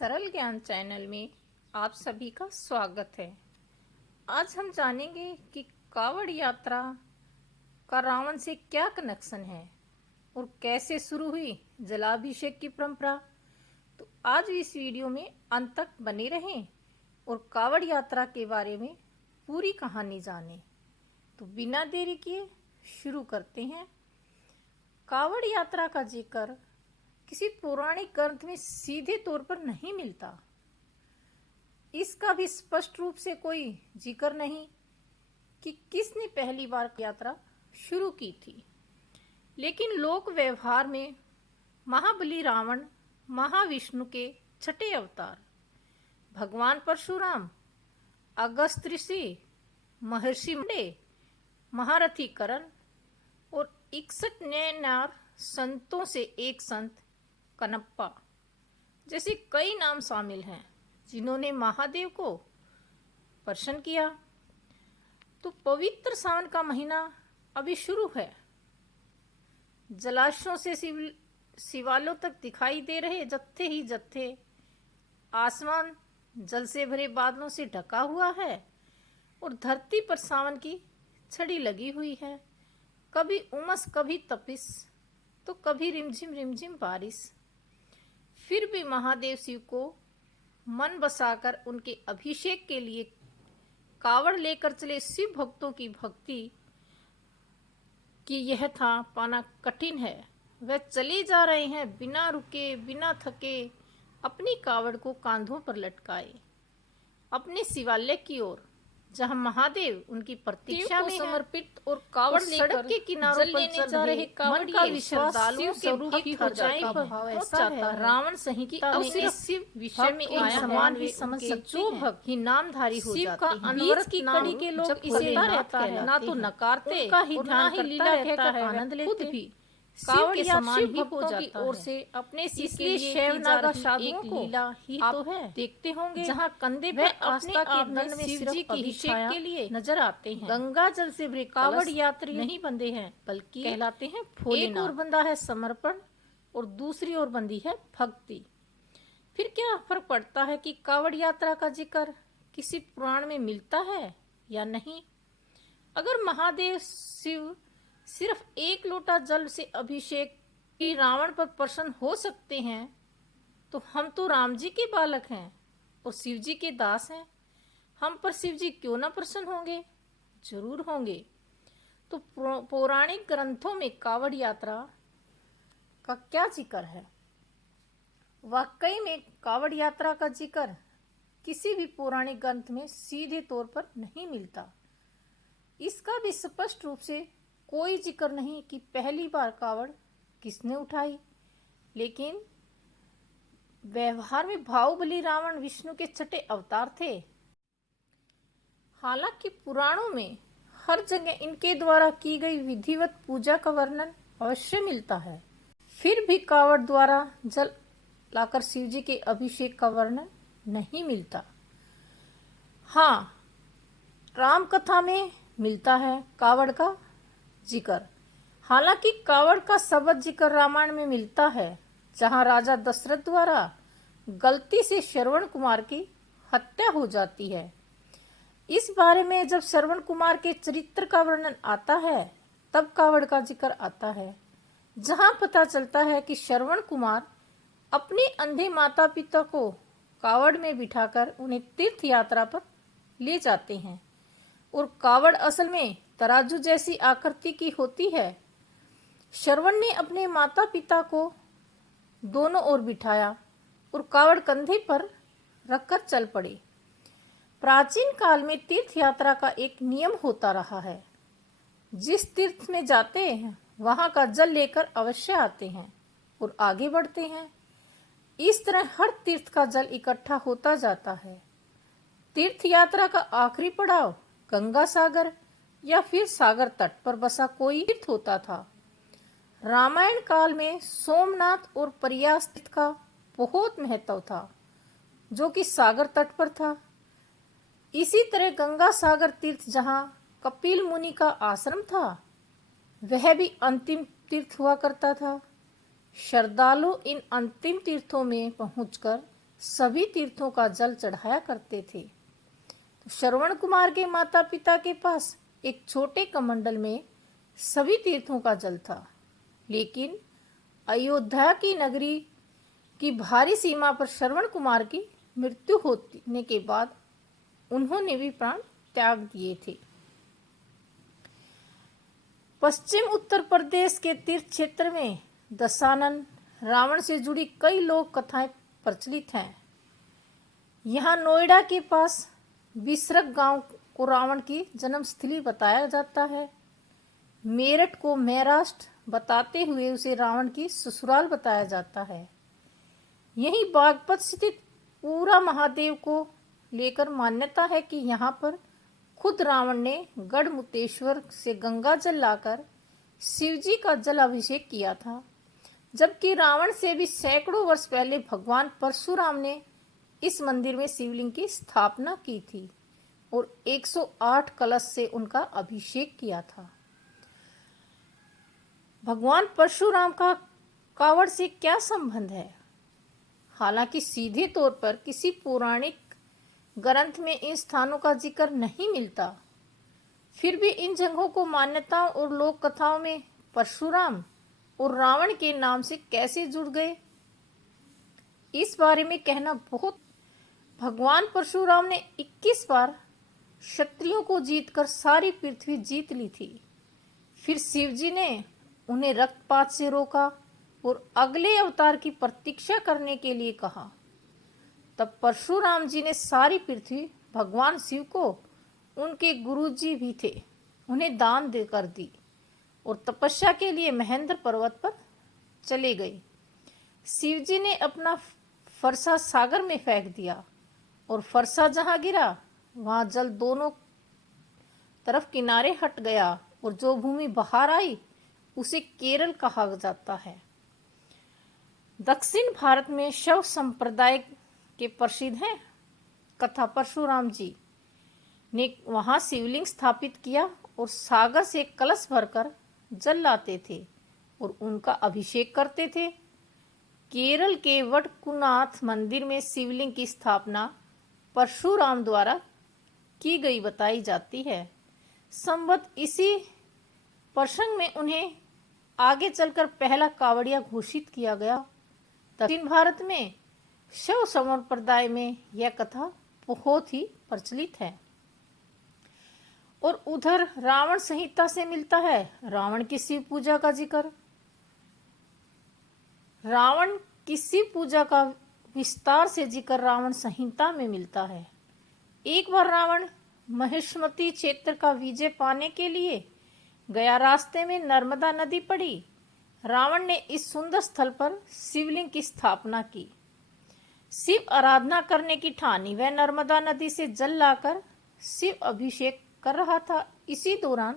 सरल ज्ञान चैनल में आप सभी का स्वागत है। आज हम जानेंगे कि कावड़ यात्रा का रावण से क्या कनेक्शन है और कैसे शुरू हुई जलाभिषेक की परंपरा। तो आज इस वीडियो में अंत तक बने रहें और कावड़ यात्रा के बारे में पूरी कहानी जानें। तो बिना देरी किए शुरू करते हैं। कावड़ यात्रा का जिक्र किसी पौराणिक ग्रंथ में सीधे तौर पर नहीं मिलता। इसका भी स्पष्ट रूप से कोई जिक्र नहीं कि किसने पहली बार यात्रा शुरू की थी। लेकिन लोक व्यवहार में महाबली रावण महाविष्णु के छठे अवतार, भगवान परशुराम, अगस्त ऋषि, महर्षि मंडे, महारथी करण और 61 नैनार संतों से एक संत कनप्पा जैसे कई नाम शामिल हैं जिन्होंने महादेव को प्रसन्न किया। तो पवित्र सावन का महीना अभी शुरू है। जलाशयों से शिवालयों तक दिखाई दे रहे जत्थे ही जत्थे, आसमान जल से भरे बादलों से ढका हुआ है और धरती पर सावन की छड़ी लगी हुई है। कभी उमस, कभी तपिश, तो कभी रिमझिम रिमझिम बारिश। फिर भी महादेव शिव को मन बसाकर उनके अभिषेक के लिए कावड़ लेकर चले शिव भक्तों की भक्ति कि यह था पाना कठिन है। वह चले जा रहे हैं बिना रुके, बिना थके, अपनी कावड़ को कांधों पर लटकाए अपने शिवालय की ओर, जहां महादेव उनकी प्रतीक्षा में समर्पित और कावड़ सड़क के किनारों पर लेने जा रहे कावड़िए श्रद्धालुओं के भक्त हो जाता है। रावण संहिता में इस शिव विषय में एक समान भी समझ सकते हैं। भक्त ही नामधारी हो जाते हैं। अनवरत की कड़ी के लोग इसे रहता है, ना तो नकारते उनका ही ध्यान करता रहता है, आनंद लेते भी कावड़ के समान ही हो जाता है। से अपने इसलिए शैवनागा साधुओं को लीला ही तो है देखते होंगे, जहाँ कंधे पर आस्था के दंड में शिव जी की अभिषेक के लिए नजर आते हैं। गंगा जल से भरे कावड़ यात्री नहीं बंधे हैं बल्कि कहलाते हैं भोलेनाथ। एक और बंधा है समर्पण और दूसरी ओर बंधी है भक्ति। फिर क्या फर्क पड़ता है कि कावड़ यात्रा का जिक्र किसी पुराण में मिलता है या नहीं। अगर महादेव शिव सिर्फ एक लोटा जल से अभिषेक की रावण पर प्रसन्न हो सकते हैं, तो हम तो राम जी के बालक हैं और शिव जी के दास हैं। हम पर शिव जी क्यों ना प्रसन्न होंगे? जरूर होंगे। तो पौराणिक ग्रंथों में कावड़ यात्रा का क्या जिक्र है? वाकई में कावड़ यात्रा का जिक्र किसी भी पौराणिक ग्रंथ में सीधे तौर पर नहीं मिलता। इसका भी स्पष्ट रूप से कोई जिक्र नहीं कि पहली बार कावड़ किसने उठाई। लेकिन व्यवहार में बाहुबली रावण विष्णु के छठे अवतार थे। हालांकि पुराणों में हर जगह इनके द्वारा की गई विधिवत पूजा का वर्णन अवश्य मिलता है। फिर भी कावड़ द्वारा जल लाकर शिव जी के अभिषेक का वर्णन नहीं मिलता। हाँ, राम कथा में मिलता है कावड़ का जिक्र। हालांकि कावड़ का शब्द जिक्र रामायण में मिलता है, जहां राजा दशरथ द्वारा गलती से श्रवण कुमार की हत्या हो जाती है। इस बारे में जब श्रवण कुमार के चरित्र का वर्णन आता है तब कावड़ का जिक्र आता है, जहां पता चलता है कि श्रवण कुमार अपने अंधे माता पिता को कावड़ में बिठाकर उन्हें तीर्थ यात्रा पर ले जाते हैं और कावड़ असल में तराजू जैसी आकृति की होती है। श्रवण ने अपने माता पिता को दोनों ओर बिठाया और कावड़ कंधे पर रखकर चल पड़े। प्राचीन काल में तीर्थ यात्रा का एक नियम होता रहा है। जिस तीर्थ में जाते हैं वहां का जल लेकर अवश्य आते हैं और आगे बढ़ते हैं। इस तरह हर तीर्थ का जल इकट्ठा होता जाता है। तीर्थ यात्रा का आखिरी पड़ाव गंगा सागर या फिर सागर तट पर बसा कोई तीर्थ होता था। रामायण काल में सोमनाथ और प्रयास तीर्थ का बहुत महत्व था, जो कि सागर तट पर था। इसी तरह गंगा सागर तीर्थ, जहां कपिल मुनि का आश्रम था, वह भी अंतिम तीर्थ हुआ करता था। श्रद्धालु इन अंतिम तीर्थों में पहुंचकर सभी तीर्थों का जल चढ़ाया करते थे। तो श्रवण कुमार के माता पिता के पास एक छोटे कमंडल में सभी तीर्थों का जल था, लेकिन अयोध्या की नगरी की भारी सीमा पर श्रवण कुमार की मृत्यु होने के बाद उन्होंने भी प्राण त्याग दिए थे। पश्चिम उत्तर प्रदेश के तीर्थ क्षेत्र में दशानन रावण से जुड़ी कई लोक कथाएं प्रचलित हैं। यहाँ नोएडा के पास बिसरक गांव को रावण की जन्मस्थली बताया जाता है। मेरठ को महाराष्ट्र बताते हुए उसे रावण की ससुराल बताया जाता है। यहीं बागपत स्थित पूरा महादेव को लेकर मान्यता है कि यहाँ पर खुद रावण ने गढ़मुक्तेश्वर से गंगा जल लाकर शिवजी का जल अभिषेक किया था, जबकि रावण से भी सैकड़ों वर्ष पहले भगवान परशुराम ने इस मंदिर में शिवलिंग की स्थापना की थी और 108 कलश से उनका अभिषेक किया था। भगवान परशुराम का कावड़ से क्या संबंध है? हालांकि सीधे तौर पर किसी पौराणिक ग्रंथ में इन स्थानों का जिक्र नहीं मिलता, फिर भी इन जगहों को मान्यताओं और लोक कथाओं में परशुराम और रावण के नाम से कैसे जुड़ गए, इस बारे में कहना बहुत। भगवान परशुराम ने 21 बार क्षत्रियों को जीतकर सारी पृथ्वी जीत ली थी। फिर शिवजी ने उन्हें रक्तपात से रोका और अगले अवतार की प्रतीक्षा करने के लिए कहा। तब परशुराम जी ने सारी पृथ्वी भगवान शिव को, उनके गुरुजी भी थे, उन्हें दान देकर दी और तपस्या के लिए महेंद्र पर्वत पर चले गए। शिवजी ने अपना फरसा सागर में फेंक दिया और फरसा जहां गिरा वहां जल दोनों तरफ किनारे हट गया और जो भूमि बाहर आई उसे केरल कहा जाता है। दक्षिण भारत में शैव संप्रदाय के प्रसिद्ध हैं कथा। परशुराम जी ने वहां शिवलिंग स्थापित किया और सागर से कलश भरकर जल लाते थे और उनका अभिषेक करते थे। केरल के वडकुनाथ मंदिर में शिवलिंग की स्थापना परशुराम द्वारा की गई बताई जाती है। संवत इसी प्रसंग में उन्हें आगे चलकर पहला कावड़िया घोषित किया गया। दक्षिण भारत में शैव संप्रदाय में यह कथा बहुत ही प्रचलित है। और उधर रावण संहिता से मिलता है रावण की शिव पूजा का जिक्र। रावण की शिव पूजा का विस्तार से जिक्र रावण संहिता में मिलता है। एक बार रावण महिष्मती क्षेत्र का विजय पाने के लिए गया, रास्ते में नर्मदा नदी पड़ी। रावण ने इस सुंदर स्थल पर शिवलिंग की स्थापना की, शिव आराधना करने की ठानी। वह नर्मदा नदी से जल लाकर शिव अभिषेक कर रहा था। इसी दौरान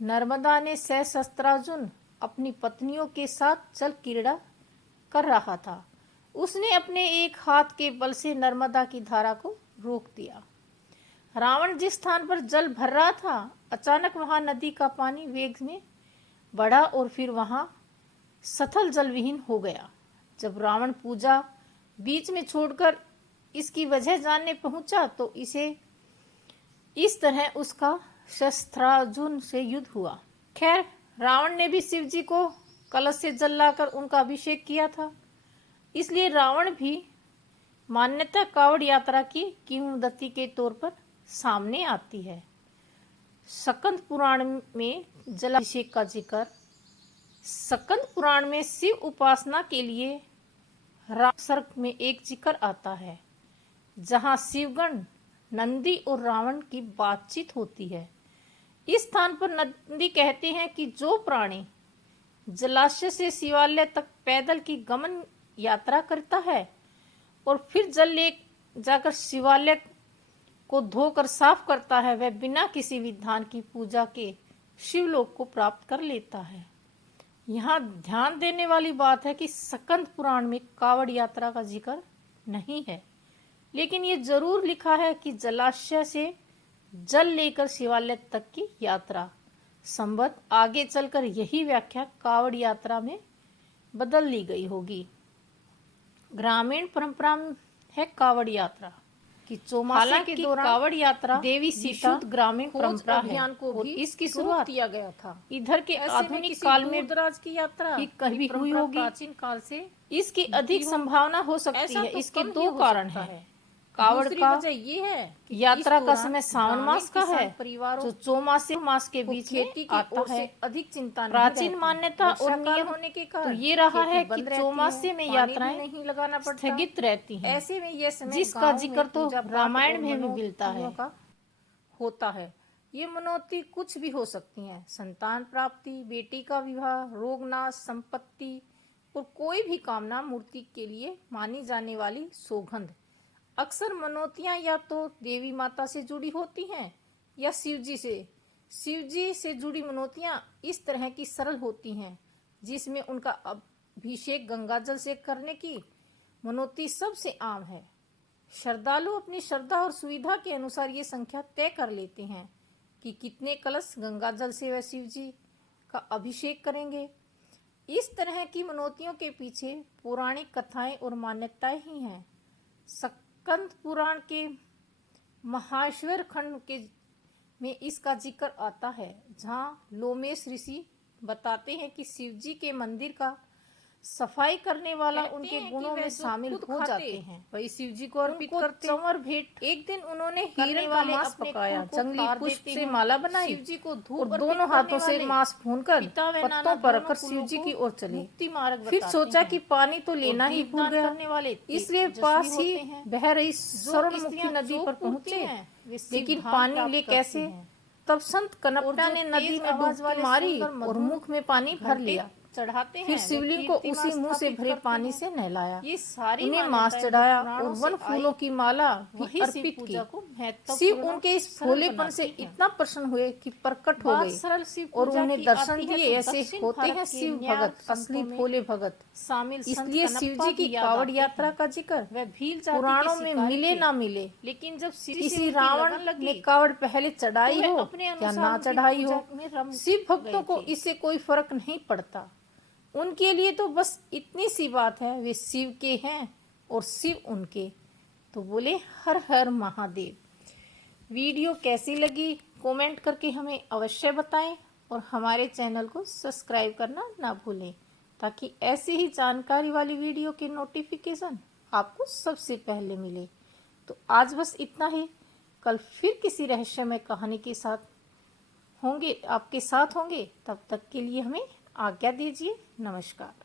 नर्मदा ने सहस्त्रार्जुन अपनी पत्नियों के साथ जल क्रीड़ा कर रहा था। उसने अपने एक हाथ के बल से नर्मदा की धारा को रोक दिया। रावण जिस स्थान पर जल भर रहा था, अचानक वहां नदी का पानी वेग में बढ़ा और फिर वहां सथल जल विहीन हो गया। जब रावण पूजा बीच में छोड़कर इसकी वजह जानने पहुंचा तो इसे इस तरह उसका शस्त्रार्जुन से युद्ध हुआ। खैर, रावण ने भी शिवजी को कलश से जल लाकर उनका अभिषेक किया था, इसलिए रावण भी मान्यता कावड़ यात्रा की किंवदंती के तौर पर सामने आती है। स्कंद पुराण में जलाभिषेक का जिक्र। स्कंद पुराण में शिव उपासना के लिए सर्ग में एक जिक्र आता है, जहां शिवगण नंदी और रावण की बातचीत होती है। इस स्थान पर नंदी कहते हैं कि जो प्राणी जलाशय से शिवालय तक पैदल की गमन यात्रा करता है और फिर जल ले जाकर शिवालय को धोकर साफ करता है, वह बिना किसी विधान की पूजा के शिवलोक को प्राप्त कर लेता है। यहाँ ध्यान देने वाली बात है कि स्कंद पुराण में कावड़ यात्रा का जिक्र नहीं है, लेकिन ये जरूर लिखा है कि जलाशय से जल लेकर शिवालय तक की यात्रा। संबत आगे चलकर यही व्याख्या कावड़ यात्रा में बदल ली गई होगी। ग्रामीण परंपरा है कावड़ यात्रा कि चौमासे के दौरान कावड़ यात्रा देवी सीता ग्रामीण परंपरा अभियान को भी इसकी शुरुआत किया गया था। इधर के आधुनिक काल में दूरदराज की यात्रा भी कभी हुई होगी। प्राचीन काल से इसकी अधिक संभावना हो सकती है। इसके दो कारण हैं। कावड़ का वजह ये है कि यात्रा का समय सावन मास का है, जो चौमासे मास के बीच खेती की ओर से अधिक चिंता नहीं। प्राचीन मान्यता और नियम होने के कारण तो ये रहा है कि चौमासे में यात्राएं नहीं लगाना पड़ता, स्थगित रहती हैं। ऐसे में यह समय जिसका जिक्र तो रामायण में भी मिलता है होता है। ये मनौती कुछ भी हो सकती हैं: संतान प्राप्ति, बेटी का विवाह, रोग नाश, संपत्ति और कोई भी कामना मूर्ति के लिए मानी जाने वाली सौगंध। अक्सर मनौतियां या तो देवी माता से जुड़ी होती हैं या शिवजी से जुड़ी मनौतियां इस तरह की सरल होती हैं, जिसमें उनका अभिषेक गंगाजल से करने की मनौती सबसे आम है। श्रद्धालु अपनी श्रद्धा और सुविधा के अनुसार ये संख्या तय कर लेते हैं कि कितने कलश गंगाजल से वह शिवजी का अभिषेक करेंगे। इस तरह की मनौतियों के पीछे पौराणिक कथाएं और मान्यताएं ही हैं। स्कंद पुराण के महाश्वेर खंड में इसका जिक्र आता है, जहाँ लोमेश ऋषि बताते हैं कि शिवजी के मंदिर का सफाई करने वाला उनके गुणों में शामिल हो जाते हैं, वही शिवजी को अर्पित करते हैं। चंवर भेंट एक दिन उन्होंने हीरे का मांस पकाया, जंगली पुष्प से माला बनाई, शिवजी को धूप और दोनों हाथों से मांस भूनकर पत्तों पर रखकर शिवजी की ओर चले। फिर सोचा कि पानी तो लेना ही भूल गया, इसलिए पास ही बह रही स्वर्णमुखी नदी पर पहुंचे, लेकिन पानी ले कैसे? तब संत कनपटा ने नदी में डुबकी मारी और मुख में पानी भर लिया। चढ़ाते हैं। फिर शिवलिंग को उसी मुंह से भरे पानी से नहलाया। ये सारी उन्हें मांस चढ़ाया और वन फूलों की माला भी अर्पित की। शिव उनके इस भोलेपन से इतना प्रसन्न हुए कि प्रकट हो गए और उन्हें दर्शन दिए। ऐसे होते हैं शिव भगत, असली भोले भगत शामिल। इसलिए शिव जी की कावड़ यात्रा का जिक्र पुराणों में मिले ना मिले, लेकिन जब किसी रावण ने कावड़ पहले चढ़ाई हो या ना चढ़ाई हो, शिव भक्तों को इससे कोई फर्क नहीं पड़ता। उनके लिए तो बस इतनी सी बात है, वे शिव के हैं और शिव उनके। तो बोले हर हर महादेव। वीडियो कैसी लगी कमेंट करके हमें अवश्य बताएं और हमारे चैनल को सब्सक्राइब करना ना भूलें, ताकि ऐसी ही जानकारी वाली वीडियो के नोटिफिकेशन आपको सबसे पहले मिले। तो आज बस इतना ही। कल फिर किसी रहस्यमय कहानी के साथ आपके साथ होंगे। तब तक के लिए हमें आज्ञा दीजिए। नमस्कार।